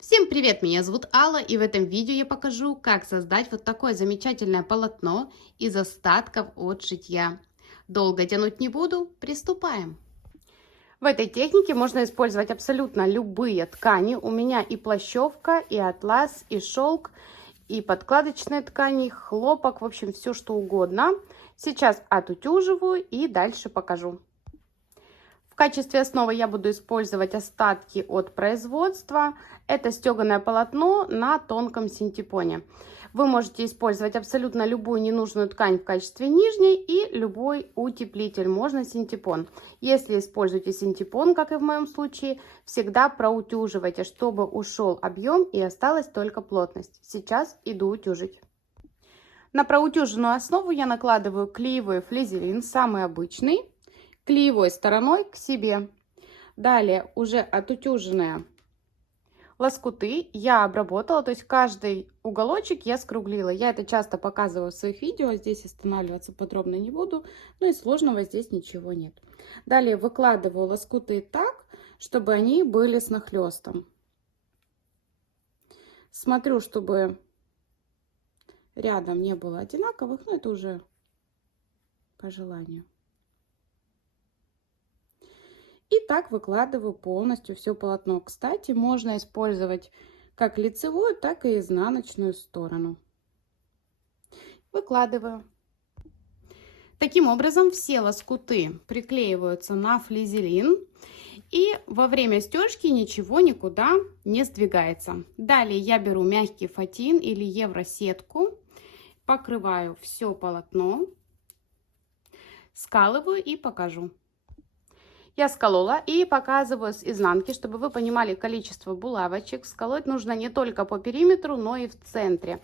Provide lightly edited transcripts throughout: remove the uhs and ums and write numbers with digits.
Всем привет, меня зовут Алла, и в этом видео я покажу, как создать вот такое замечательное полотно из остатков от шитья. Долго тянуть не буду, приступаем. В этой технике можно использовать абсолютно любые ткани. У меня и плащевка, и атлас, и шелк, и подкладочные ткани, хлопок, в общем, все что угодно. Сейчас отутюживаю и дальше покажу. В качестве основы я буду использовать остатки от производства. Это стеганое полотно на тонком синтепоне. Вы можете использовать абсолютно любую ненужную ткань в качестве нижней и любой утеплитель, можно синтепон. Если используете синтепон, как и в моем случае, всегда проутюживайте, чтобы ушел объем и осталась только плотность. Сейчас иду утюжить. На проутюженную основу я накладываю клеевой флизелин, самый обычный, клеевой стороной к себе. Далее уже отутюженные лоскуты я обработала, то есть каждый уголочек я скруглила. Я это часто показываю в своих видео, здесь останавливаться подробно не буду, но и сложного здесь ничего нет. Далее выкладываю лоскуты так, чтобы они были с нахлестом. Смотрю, чтобы рядом не было одинаковых, но это уже по желанию. И так выкладываю полностью все полотно. Кстати, можно использовать как лицевую, так и изнаночную сторону. Выкладываю. Таким образом, все лоскуты приклеиваются на флизелин. И во время стежки ничего никуда не сдвигается. Далее я беру мягкий фатин или евросетку. Покрываю все полотно. Скалываю и покажу. Я сколола и показываю с изнанки, чтобы вы понимали количество булавочек. Сколоть нужно не только по периметру, но и в центре.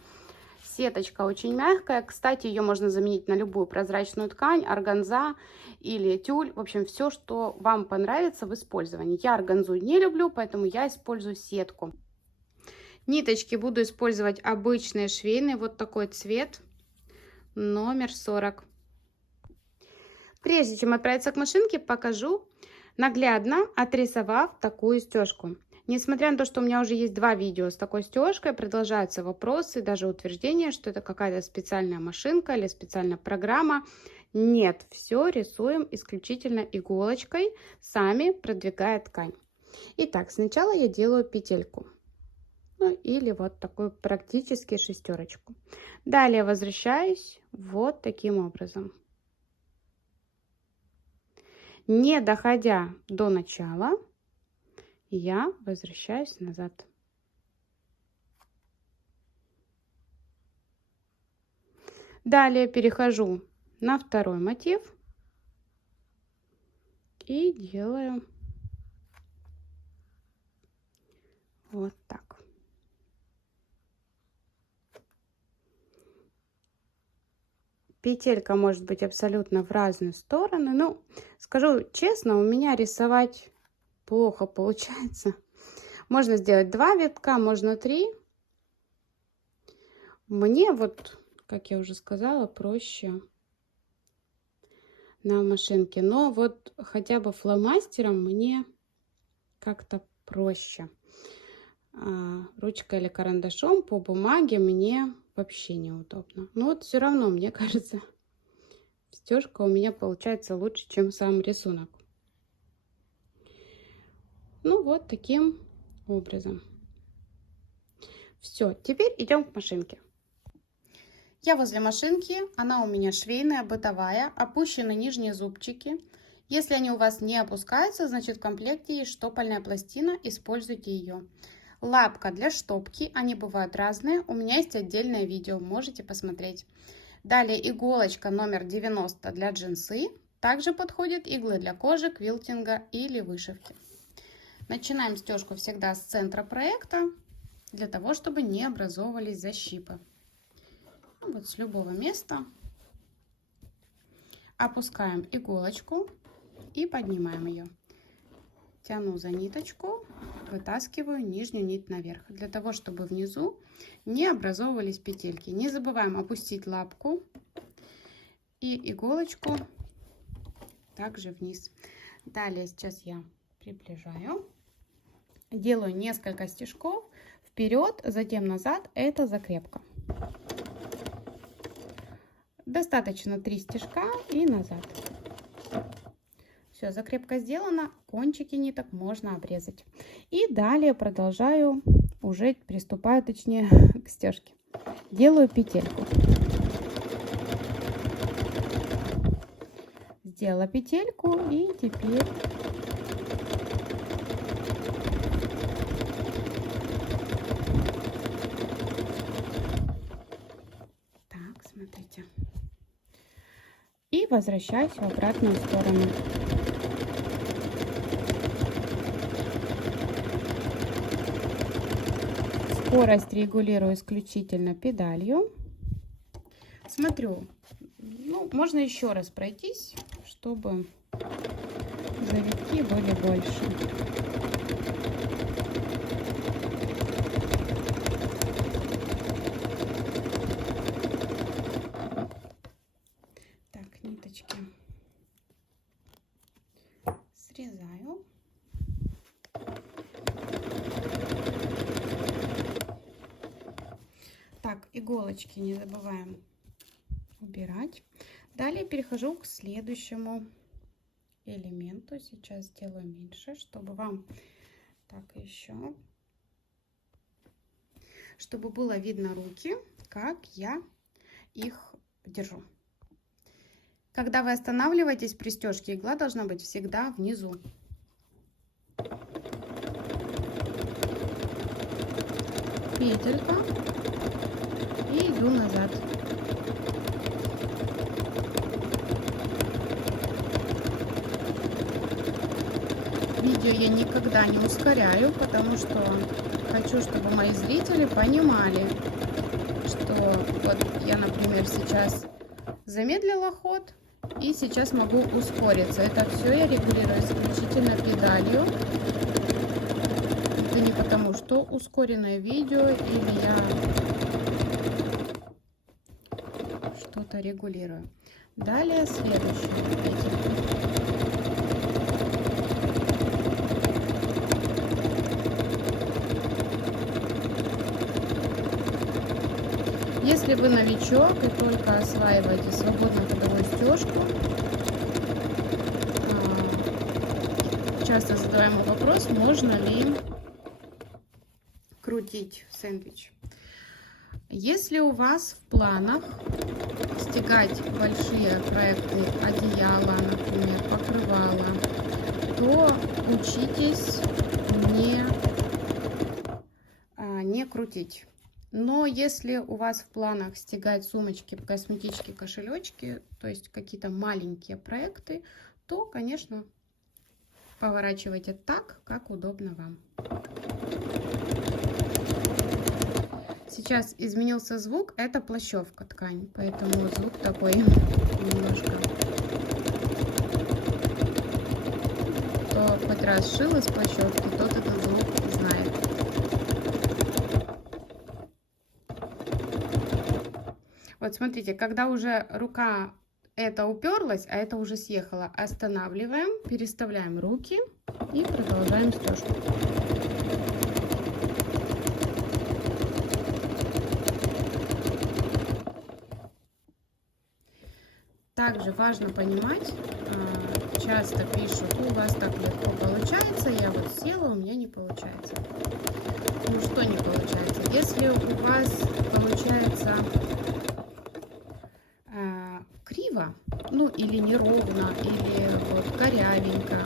Сеточка очень мягкая. Кстати, ее можно заменить на любую прозрачную ткань, органза или тюль. В общем, все, что вам понравится в использовании. Я органзу не люблю, поэтому я использую сетку. Ниточки буду использовать обычные швейные. Вот такой цвет, номер 40. Прежде чем отправиться к машинке, покажу, наглядно отрисовав такую стежку. Несмотря на то, что у меня уже есть два видео с такой стежкой, продолжаются вопросы, даже утверждения, что это какая-то специальная машинка или специальная программа. Нет, все рисуем исключительно иголочкой, сами продвигая ткань. Итак, сначала я делаю петельку. Ну, или вот такую практически шестерочку. Далее возвращаюсь вот таким образом. Не доходя до начала, я возвращаюсь назад. Далее перехожу на второй мотив и делаю вот так. Петелька может быть абсолютно в разные стороны. Ну, скажу честно, у меня рисовать плохо получается. Можно сделать 2 витка, можно 3. Мне вот, как я уже сказала, проще на машинке. Но вот хотя бы фломастером мне как-то проще. Ручкой или карандашом по бумаге мне вообще неудобно. Но вот все равно, мне кажется, стежка у меня получается лучше, чем сам рисунок. Ну вот таким образом. Все, теперь идем к машинке. Я возле машинки, она у меня швейная, бытовая, опущены нижние зубчики. Если они у вас не опускаются, значит в комплекте есть штопальная пластина, используйте ее. Лапка для штопки, они бывают разные, у меня есть отдельное видео, можете посмотреть. Далее иголочка номер 90 для джинсы, также подходят иглы для кожи, квилтинга или вышивки. Начинаем стежку всегда с центра проекта, для того, чтобы не образовывались защипы. Вот с любого места опускаем иголочку и поднимаем ее. Тяну за ниточку, вытаскиваю нижнюю нить наверх, для того, чтобы внизу не образовывались петельки. Не забываем опустить лапку и иголочку также вниз. Далее сейчас я приближаю, делаю несколько стежков, вперед, затем назад, это закрепка. Достаточно 3 стежка и назад. Все, закрепка сделана, кончики ниток можно обрезать. И далее продолжаю, уже приступаю, точнее, к стежке. Делаю петельку. Сделала петельку и теперь так, смотрите. И возвращаюсь в обратную сторону. Скорость регулирую исключительно педалью. Смотрю, ну, можно еще раз пройтись, чтобы завитки были больше. Так, ниточки срезаю. Так, иголочки не забываем убирать. Далее перехожу к следующему элементу. Сейчас сделаю меньше, чтобы вам так еще, чтобы было видно руки, как я их держу. Когда вы останавливаетесь при стежке, игла должна быть всегда внизу. Петелька и иду назад. Видео я никогда не ускоряю, потому что хочу, чтобы мои зрители понимали, что вот я, например, сейчас замедлила ход и сейчас могу ускориться. Это все я регулирую исключительно педалью. Это не потому, что ускоренное видео или я что-то регулирую. Далее следующее. Если вы новичок и только осваиваете свободную ходовую стежку, часто задаваемый вопрос, можно ли крутить сэндвич. Если у вас в планах стягать большие проекты одеяла, например, покрывала, то учитесь не крутить. Но если у вас в планах стягать сумочки, косметички, кошелечки, то есть какие-то маленькие проекты, то, конечно, поворачивайте так, как удобно вам. Сейчас изменился звук, это плащевка ткань, поэтому звук такой немножко. Кто хоть раз шил из плащевки, тот этот звук знает. Вот смотрите, когда уже рука это уперлась, а это уже съехала, останавливаем, переставляем руки и продолжаем стежку. Также важно понимать, часто пишут, у вас так легко получается, я вот села, у меня не получается. Ну что не получается? Если у вас получается криво, ну или неровно, или вот корявенько,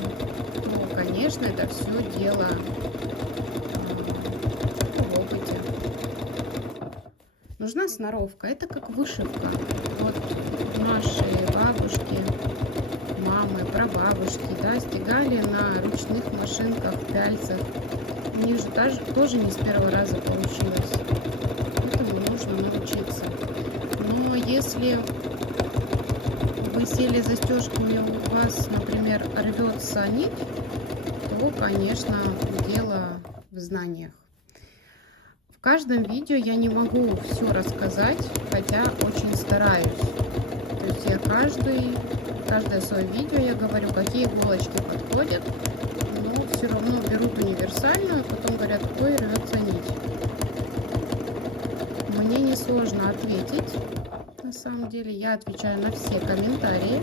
то, конечно, это все дело в опыте. Нужна сноровка, это как вышивка. Вот наши бабушки, мамы, прабабушки, да, стягали на ручных машинках, пяльцах. У них же тоже не с первого раза получилось. Этому нужно научиться. Но если вы сели застежками, у вас, например, рвется нить, то, конечно, дело в знаниях. В каждом видео я не могу все рассказать, хотя очень стараюсь. То есть я каждое свое видео я говорю, какие иголочки подходят, но все равно берут универсальную, потом говорят, ой, рвется нить. сложно ответить. На самом деле я отвечаю на все комментарии.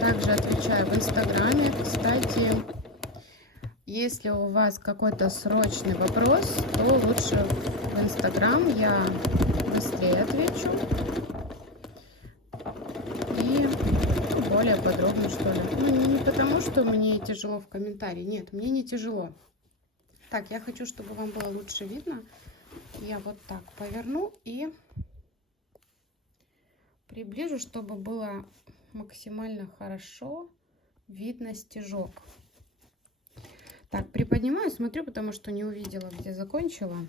Также отвечаю в Инстаграме. Кстати, если у вас какой-то срочный вопрос, то лучше в Инстаграм, я быстрее отвечу. И более подробно, что ли. Ну, не потому, что мне тяжело в комментарии. Нет, мне не тяжело. Так, я хочу, чтобы вам было лучше видно. Я вот так поверну и приближу, чтобы было максимально хорошо видно стежок. Так, приподнимаю, смотрю, потому что не увидела, где закончила.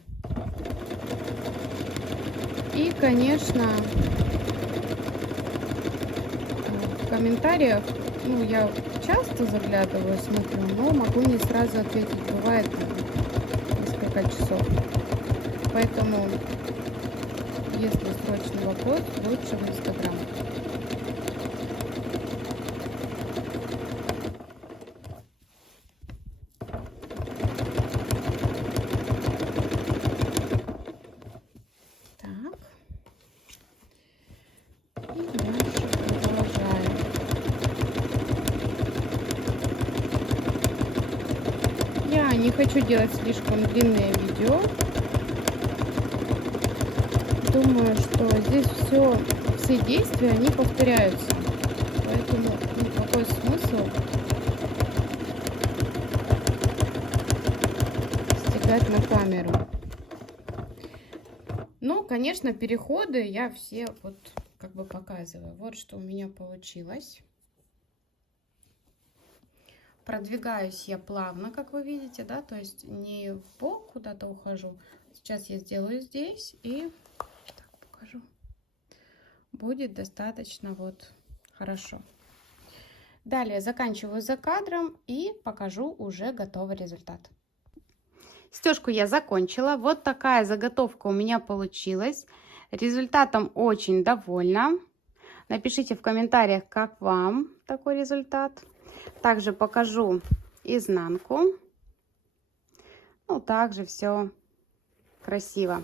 И, конечно, в комментариях, ну, я часто заглядываю, смотрю, но могу не сразу ответить. Бывает несколько часов. Поэтому, если срочный вопрос, лучше в Инстаграм. Так. И дальше продолжаем. Я не хочу делать слишком длинные видео. Думаю, что здесь все действия, они повторяются. Поэтому какой смысл стегать на камеру? Но, конечно, переходы я все вот как бы показываю. Вот что у меня получилось. Продвигаюсь я плавно, как вы видите, да, то есть не в бок куда-то ухожу. Сейчас я сделаю здесь и так покажу. Будет достаточно вот хорошо. Далее заканчиваю за кадром и покажу уже готовый результат. Стежку я закончила. Вот такая заготовка у меня получилась. Результатом очень довольна. Напишите в комментариях, как вам такой результат. Также покажу изнанку. Ну, также все красиво.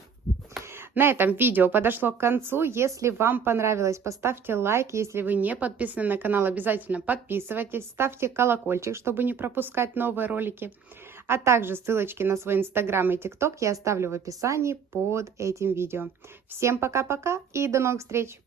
На этом видео подошло к концу. Если вам понравилось, поставьте лайк. Если вы не подписаны на канал, обязательно подписывайтесь. Ставьте колокольчик, чтобы не пропускать новые ролики. А также ссылочки на свой Инстаграм и ТикТок я оставлю в описании под этим видео. Всем пока-пока и до новых встреч!